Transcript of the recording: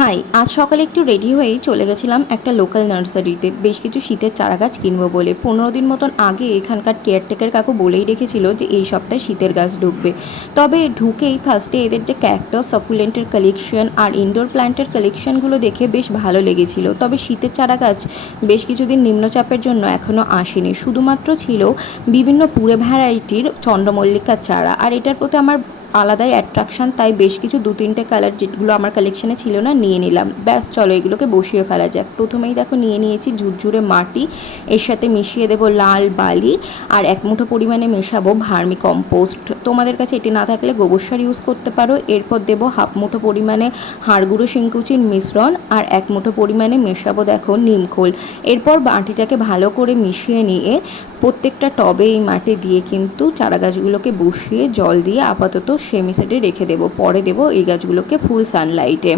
High, আজ সকালে একটু রেডি হয়েই চলে গেছিলাম একটা লোকাল নার্সারিতে বেশ কিছু শীতের চারাগাছ কিনবো বলে। 15 দিন মতন আগে এখানকার কেয়ারটেকার কাকু বলেই রেখেছিল যে এই সপ্তাহে শীতের গাছ ঢুকবে। তবে ঢুকেই ফার্স্টে এদের যে ক্যাকটাস সাকুলেন্টের কালেকশন আর ইনডোর প্ল্যান্টের কালেকশনগুলো দেখে বেশ ভালো লেগেছিল। তবে শীতের চারাগাছ বেশ কিছুদিন নিম্নচাপের জন্য এখনও আসেনি, শুধুমাত্র ছিল বিভিন্ন পুরে ভ্যারাইটির চন্দ্রমল্লিকার চারা। আর এটার প্রতি আমার আলাদাই অ্যাট্রাকশান, তাই বেশ কিছু 2-3টে কালার যেগুলো আমার কালেকশানে ছিল না নিয়ে নিলাম। ব্যাস চলো এগুলোকে বসিয়ে ফেলা যাক। প্রথমেই দেখো নিয়ে নিয়েছি ঝুরঝুরে মাটি, এর সাথে মিশিয়ে দেবো লাল বালি আর এক মুঠো পরিমাণে মেশাবো ভার্মি কম্পোস্ট। তোমাদের কাছে এটি না থাকলে গোবর সার ইউজ করতে পারো। এরপর দেবো হাফ মুঠো পরিমাণে হাড়গুঁড়ো শিংকুচির মিশ্রণ আর এক মুঠো পরিমাণে মেশাবো দেখো নিমখোল। এরপর মাটিটাকে ভালো করে মিশিয়ে নিয়ে প্রত্যেকটা টবে এই মাটি দিয়ে কিন্তু চারা গাছগুলোকে বসিয়ে জল দিয়ে আপাতত সেমি সেটে রেখে দেবো। পরে দেবো এই গাছগুলোকে ফুল সানলাইটে।